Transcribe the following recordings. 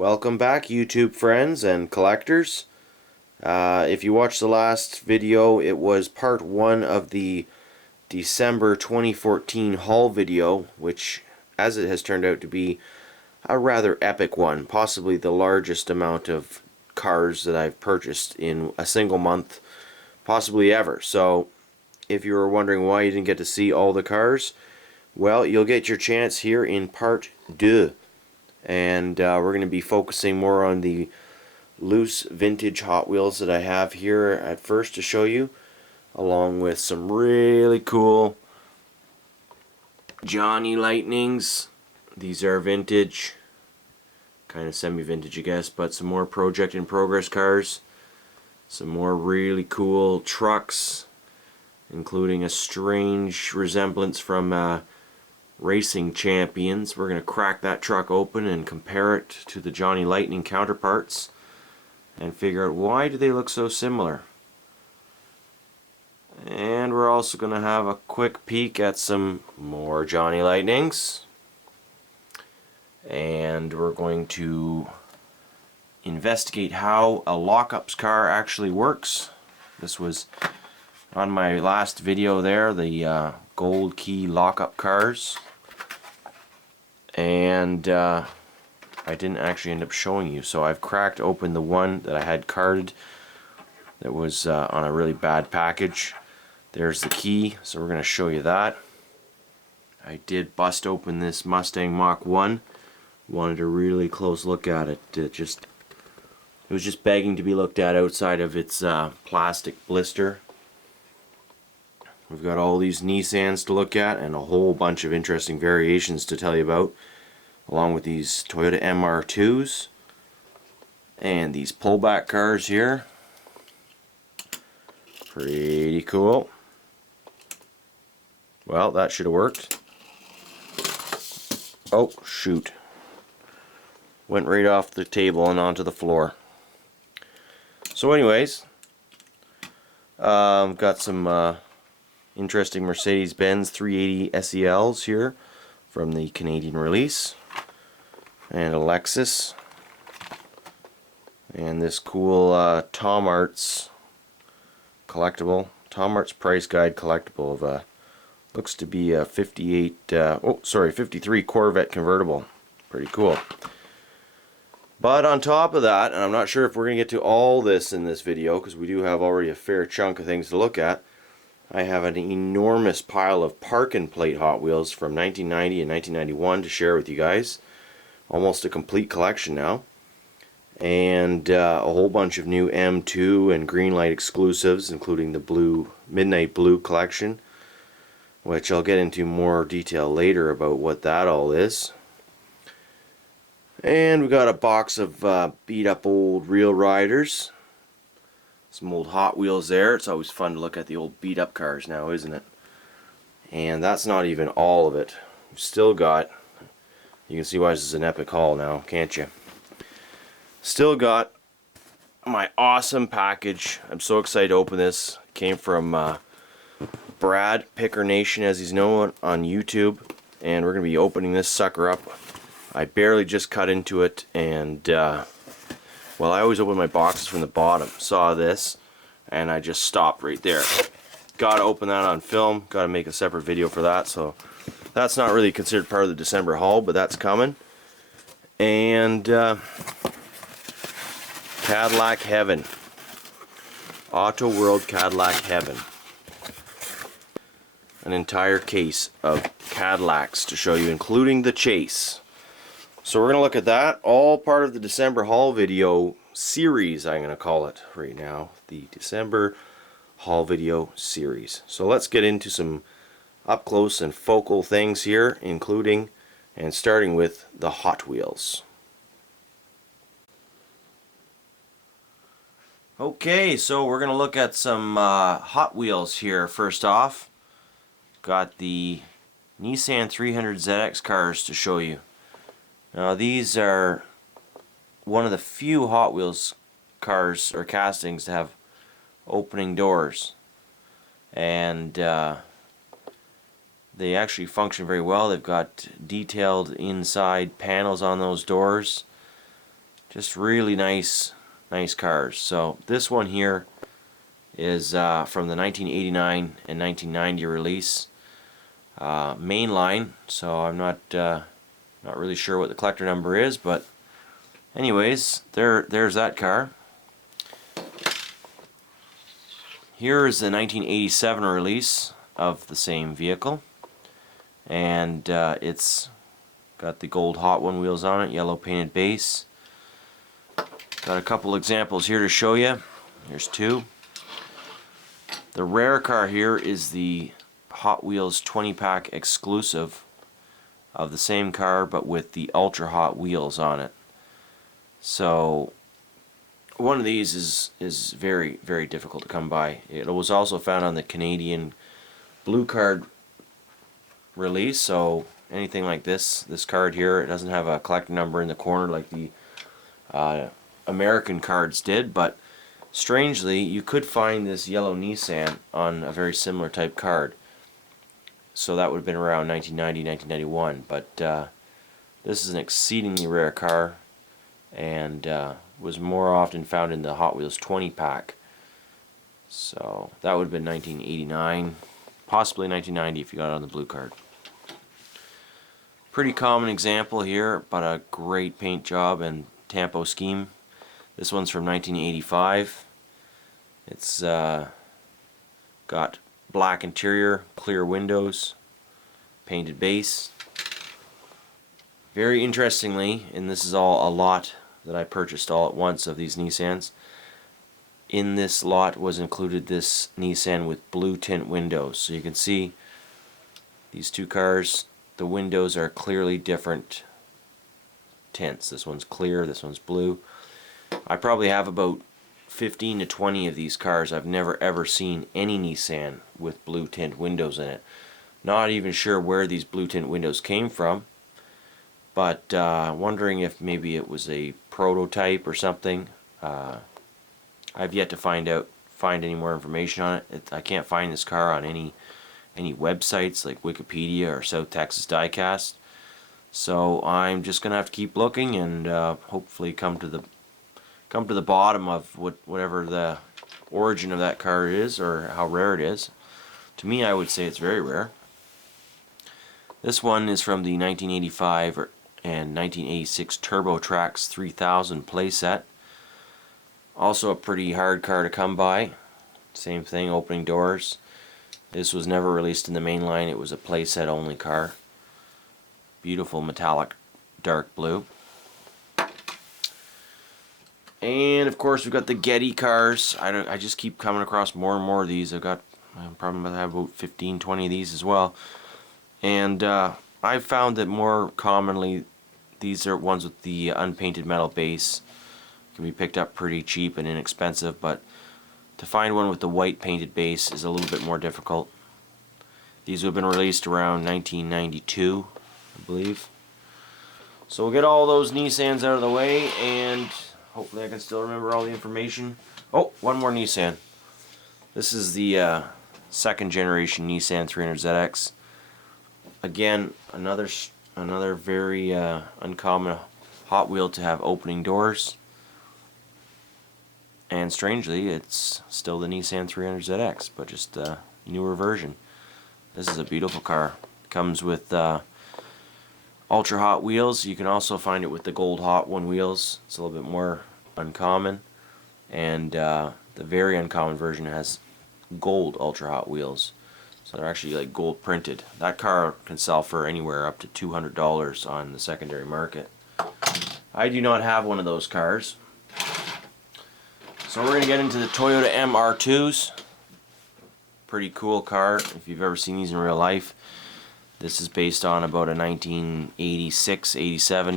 Welcome back, YouTube friends and collectors. If you watched the last video, it was part 1 of the December 2014 haul video, which, as it has turned out to be, a rather epic one, possibly the largest amount of cars that I've purchased in a single month, possibly ever. So, if you were wondering why you didn't get to see all the cars, well, you'll get your chance here in part 2. And we're going to be focusing more on the loose vintage Hot Wheels that I have here at first to show you, along with some really cool Johnny Lightnings. These are vintage, kind of semi-vintage I guess, but some more Project in Progress cars, some more really cool trucks, including a strange resemblance from Racing Champions. We're going to crack that truck open and compare it to the Johnny Lightning counterparts and figure out why do they look so similar. And we're also going to have a quick peek at some more Johnny Lightnings, and we're going to investigate how a lockups car actually works. This was on my last video there, the Gold Key lockup cars. And I didn't actually end up showing you, so I've cracked open the one that I had carded that was on a really bad package. There's the key, so we're going to show you that. I did bust open this Mustang Mach 1. Wanted a really close look at it. It was just begging to be looked at outside of its plastic blister. We've got all these Nissans to look at and a whole bunch of interesting variations to tell you about, along with these Toyota MR2s and these pullback cars here. Pretty cool. Well, that should have worked. Oh, shoot. Went right off the table and onto the floor. So anyways, got some interesting Mercedes-Benz 380 SELs here from the Canadian release, and a Lexus, and this cool Tom Arts collectible, Tom Arts Price Guide collectible of a, looks to be a 53 Corvette convertible. Pretty cool. But on top of that, and I'm not sure if we're going to get to all this in this video because we do have already a fair chunk of things to look at, I have an enormous pile of Park and Plate Hot Wheels from 1990 and 1991 to share with you guys. Almost a complete collection now. And a whole bunch of new M2 and Greenlight exclusives, including the Midnight Blue collection, which I'll get into more detail later about what that all is. And we got a box of beat up old Real Riders. Some old Hot Wheels there. It's always fun to look at the old beat up cars now, isn't it? And that's not even all of it. We've still got, you can see why this is an epic haul now, can't you? Still got my awesome package. I'm so excited to open this. It came from Brad Picker Nation, as he's known on YouTube, and we're going to be opening this sucker up. I barely just cut into it, and well, I always open my boxes from the bottom. Saw this, and I just stopped right there. Gotta open that on film. Gotta make a separate video for that. So that's not really considered part of the December haul, but that's coming. And Cadillac Heaven. Auto World Cadillac Heaven. An entire case of Cadillacs to show you, including the Chase. So we're going to look at that, all part of the December haul video series, I'm going to call it right now, the December haul video series. So let's get into some up close and focal things here, including and starting with the Hot Wheels. Okay, so we're going to look at some Hot Wheels here first off. Got the Nissan 300ZX cars to show you. Now these are one of the few Hot Wheels cars or castings to have opening doors, and they actually function very well. They've got detailed inside panels on those doors. Just really nice cars. So this one here is from the 1989 and 1990 release, mainline. So I'm not really sure what the collector number is, but anyways, there's that car. Here is the 1987 release of the same vehicle, and it's got the gold Hot One wheels on it, yellow painted base. Got a couple examples here to show you. Here's two. The rare car here is the Hot Wheels 20-pack exclusive of the same car, but with the Ultra Hot wheels on it. So one of these is very, very difficult to come by. It was also found on the Canadian Blue Card release. So anything like this card here, it doesn't have a collector number in the corner like the American cards did, but strangely you could find this yellow Nissan on a very similar type card. So that would have been around 1990, 1991, but this is an exceedingly rare car, and was more often found in the Hot Wheels 20-pack. So that would have been 1989, possibly 1990 if you got it on the blue card. Pretty common example here, but a great paint job and tampo scheme. This one's from 1985. It's got black interior, clear windows, painted base. Very interestingly, and this is all a lot that I purchased all at once of these Nissans, in this lot was included this Nissan with blue tint windows. So you can see these two cars, the windows are clearly different tints. This one's clear, this one's blue. I probably have about 15 to 20 of these cars. I've never ever seen any Nissan with blue tint windows in it. Not even sure where these blue tint windows came from, but wondering if maybe it was a prototype or something. I've yet to find any more information on it. I can't find this car on any websites like Wikipedia or South Texas Diecast. So I'm just gonna have to keep looking and hopefully come to the bottom of whatever the origin of that car is, or how rare it is. To me, I would say it's very rare. This one is from the 1985 and 1986 TurboTrax 3000 playset. Also a pretty hard car to come by. Same thing, opening doors. This was never released in the main line. It was a playset only car. Beautiful metallic dark blue. And of course we've got the Getty cars. I just keep coming across more and more of these. I'm probably going to have about 15, 20 of these as well. And I've found that more commonly these are ones with the unpainted metal base. Can be picked up pretty cheap and inexpensive, but to find one with the white painted base is a little bit more difficult. These have been released around 1992, I believe. So we'll get all those Nissans out of the way, and hopefully I can still remember all the information. Oh, one more Nissan. This is the second generation Nissan 300ZX. Again, another very uncommon Hot Wheel to have opening doors. And strangely, it's still the Nissan 300ZX, but just a newer version. This is a beautiful car. Comes with Ultra Hot wheels. You can also find it with the gold Hot One wheels. It's a little bit more uncommon. And the very uncommon version has gold Ultra Hot wheels. So they're actually like gold printed. That car can sell for anywhere up to $200 on the secondary market. I do not have one of those cars. So we're going to get into the Toyota MR2s. Pretty cool car if you've ever seen these in real life. This is based on about a 1986-87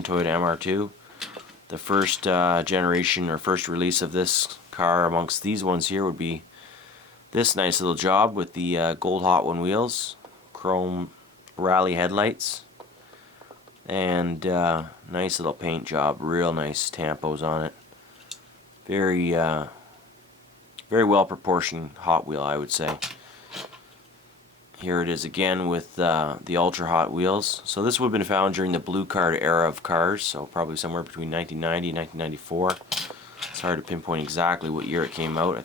Toyota MR2. The first generation or first release of this car amongst these ones here would be this nice little job with the gold Hot One wheels, chrome rally headlights, and nice little paint job, real nice tampos on it. Very very well proportioned Hot Wheel, I would say. Here it is again with the Ultra Hot Wheels. So this would have been found during the blue card era of cars, so probably somewhere between 1990 and 1994. It's hard to pinpoint exactly what year it came out.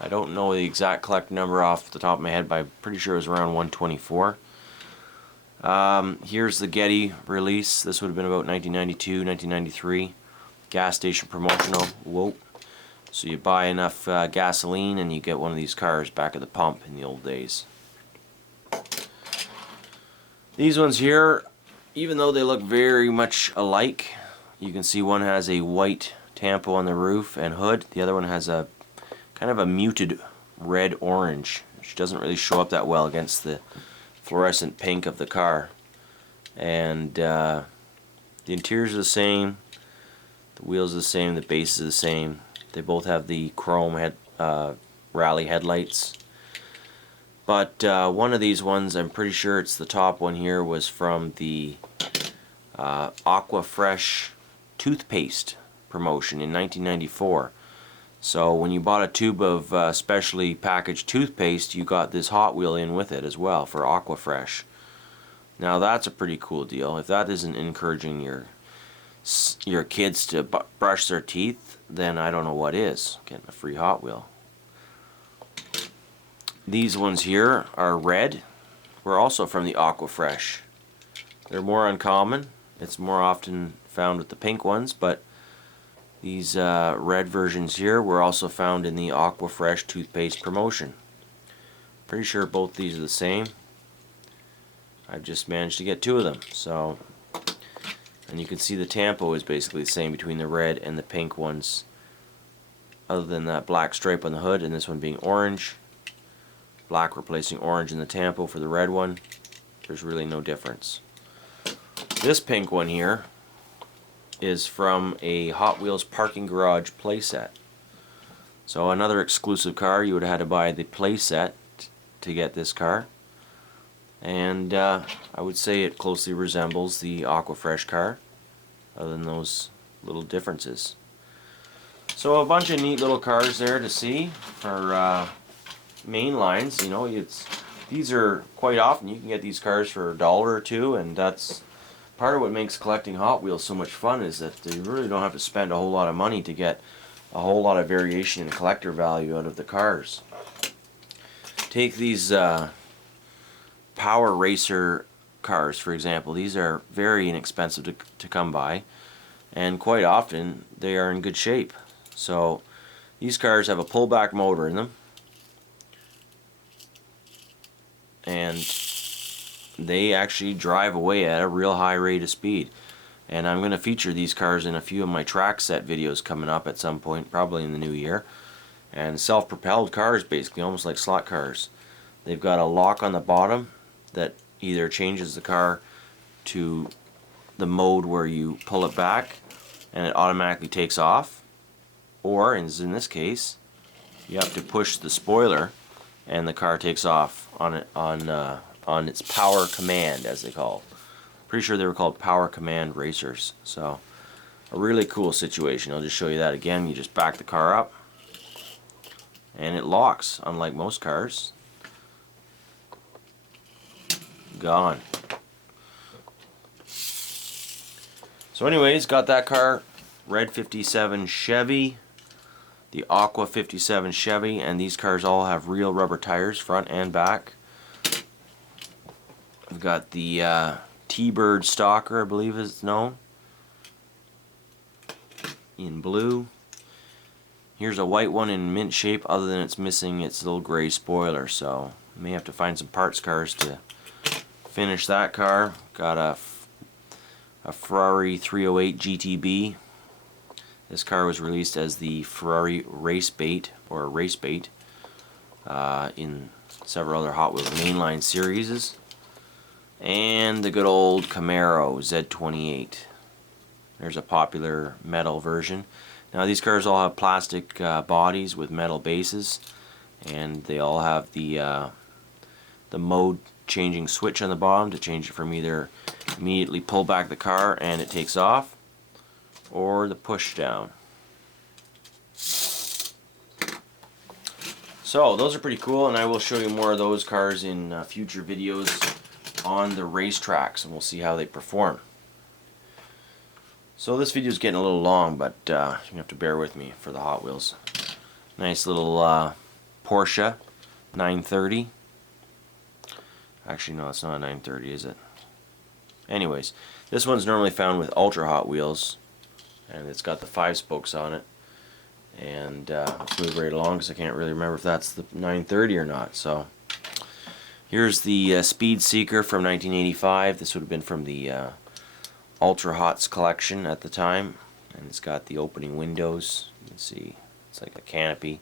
I don't know the exact collector number off the top of my head, but I'm pretty sure it was around 124. Here's the Getty release. This would have been about 1992, 1993. Gas station promotional. Whoa. So you buy enough gasoline and you get one of these cars back at the pump in the old days. These ones here, even though they look very much alike, you can see one has a white tampo on the roof and hood. The other one has a kind of a muted red-orange, which doesn't really show up that well against the fluorescent pink of the car. And the interiors are the same, the wheels are the same, the base is the same. They both have the chrome rally headlights. But one of these ones, I'm pretty sure it's the top one here, was from the Aqua Fresh toothpaste promotion in 1994. So when you bought a tube of specially packaged toothpaste, you got this Hot Wheel in with it as well for Aqua Fresh. Now that's a pretty cool deal. If that isn't encouraging your kids to brush their teeth, then I don't know what is. Getting a free Hot Wheel. These ones here are red. We're also from the Aqua Fresh. They're more uncommon. It's more often found with the pink ones, but these red versions here were also found in the Aqua Fresh toothpaste promotion. Pretty sure both these are the same. I've just managed to get two of them. So, and you can see the tampo is basically the same between the red and the pink ones, other than that black stripe on the hood and this one being orange. Black replacing orange in the tampo for the red one. There's really no difference. This pink one here is from a Hot Wheels parking garage playset. So another exclusive car, you would have had to buy the playset to get this car. And I would say it closely resembles the Aqua Fresh car, other than those little differences. So a bunch of neat little cars there to see for main lines. You know, these are quite often you can get these cars for $1 or $2, and that's part of what makes collecting Hot Wheels so much fun, is that you really don't have to spend a whole lot of money to get a whole lot of variation in collector value out of the cars. Take these Power Racer cars, for example. These are very inexpensive to come by, and quite often they are in good shape. So these cars have a pullback motor in them, and they actually drive away at a real high rate of speed. And I'm going to feature these cars in a few of my track set videos coming up at some point, probably in the new year. And self-propelled cars, basically, almost like slot cars. They've got a lock on the bottom that either changes the car to the mode where you pull it back and it automatically takes off, or as in this case, you have to push the spoiler and the car takes off on its power command, as they call it. Pretty sure they were called Power Command Racers. So a really cool situation. I'll just show you that again. You just back the car up and it locks, unlike most cars. Gone. So anyways, got that car, red 57 Chevy, the Aqua 57 Chevy, and these cars all have real rubber tires, front and back. We've got the T-Bird Stalker, I believe it's known, in blue. Here's a white one in mint shape, other than it's missing its little gray spoiler, so may have to find some parts cars to finish that car. Got a Ferrari 308 GTB. This car was released as the Ferrari Race Bait, or Race Bait, in several other Hot Wheels mainline series. And the good old Camaro Z28. There's a popular metal version. Now these cars all have plastic bodies with metal bases, and they all have the mode changing switch on the bottom to change it from either immediately pull back the car and it takes off, or the push down. So those are pretty cool, and I will show you more of those cars in future videos on the racetracks, and we'll see how they perform. So this video is getting a little long, but you have to bear with me for the Hot Wheels. Nice little Porsche 930. Actually, no, it's not a 930, is it? Anyways, this one's normally found with Ultra Hot Wheels, and it's got the 5 spokes on it. And let's move right along because I can't really remember if that's the 930 or not. So here's the Speed Seeker from 1985. This would have been from the Ultra Hots collection at the time, and it's got the opening windows. You can see it's like a canopy,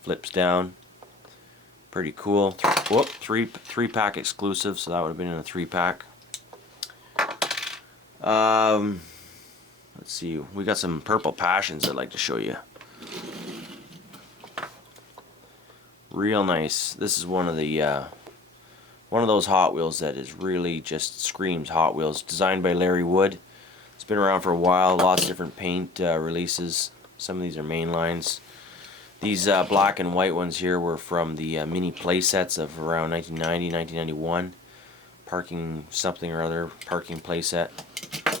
flips down. Pretty cool. Whoop, three pack exclusive, so that would have been in a 3-pack. Let's see, we got some Purple Passions I'd like to show you. Real nice. This is one of those Hot Wheels that is really just screams Hot Wheels. Designed by Larry Wood. It's been around for a while. Lots of different paint releases. Some of these are main lines. These black and white ones here were from the mini play sets of around 1990, 1991. Parking something or other, parking play set.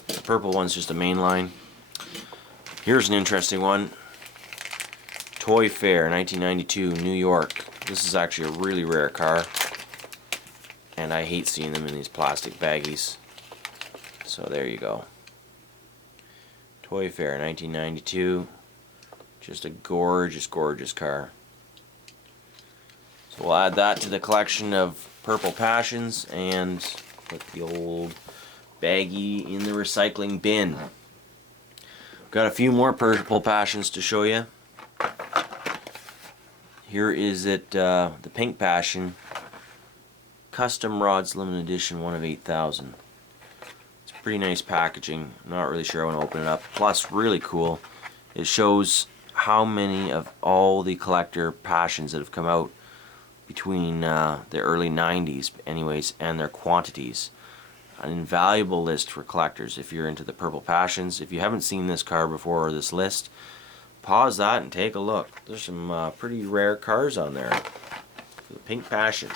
The purple one's just a main line. Here's an interesting one. Toy Fair, 1992, New York. This is actually a really rare car, and I hate seeing them in these plastic baggies. So there you go. Toy Fair, 1992. Just a gorgeous, gorgeous car. So we'll add that to the collection of Purple Passions and put the old baggie in the recycling bin. Got a few more Purple Passions to show you. Here is it, the Pink Passion, Custom Rods Limited Edition, 1 of 8,000. It's pretty nice packaging. I'm not really sure I want to open it up. Plus, really cool, it shows how many of all the collector Passions that have come out between the early 90s, anyways, and their quantities. An invaluable list for collectors if you're into the Purple Passions. If you haven't seen this car before or this list, pause that and take a look. There's some pretty rare cars on there. The Pink Passion.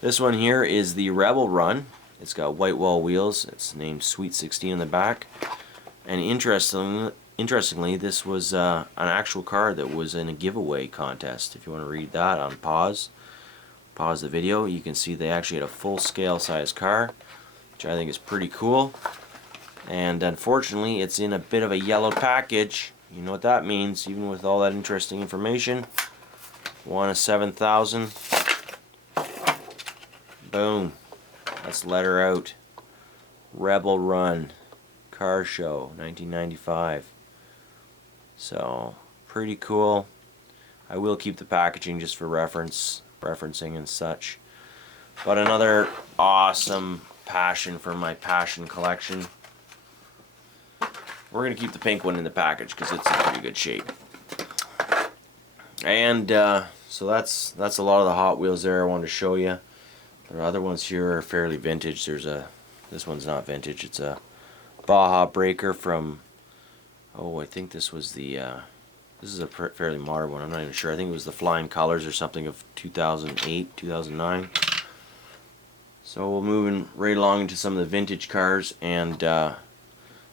This one here is the Rebel Run. It's got white wall wheels. It's named Sweet 16 in the back. And interestingly, this was an actual car that was in a giveaway contest. If you want to read that on pause the video, you can see they actually had a full-scale size car, which I think is pretty cool. And unfortunately, it's in a bit of a yellow package. You know what that means, even with all that interesting information. 1 of 7,000. Boom. Let's let her out. Rebel Run Car Show, 1995. So, pretty cool. I will keep the packaging just for referencing and such. But another awesome Passion for my Passion collection. We're going to keep the pink one in the package because it's in pretty good shape. And so that's a lot of the Hot Wheels there I wanted to show you. The other ones here are fairly vintage. This one's not vintage. It's a Baja Breaker from, I think this was the, this is a fairly modern one. I'm not even sure. I think it was the Flying Colors or something of 2008, 2009. So we're moving right along into some of the vintage cars, and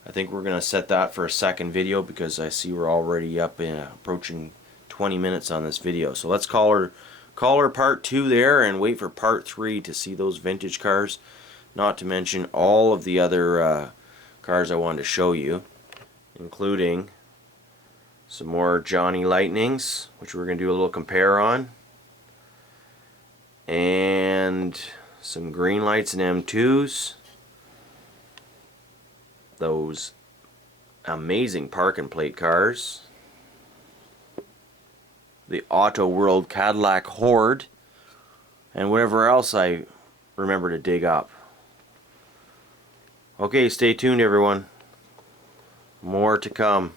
I think we're going to set that for a second video because I see we're already up in approaching 20 minutes on this video. So let's call her part 2 there and wait for part 3 to see those vintage cars. Not to mention all of the other cars I wanted to show you, including some more Johnny Lightnings, which we're going to do a little compare on, and some green lights and M2s. Those amazing park and plate cars, the Auto World Cadillac Horde, and whatever else I remember to dig up. Okay, stay tuned everyone. More to come.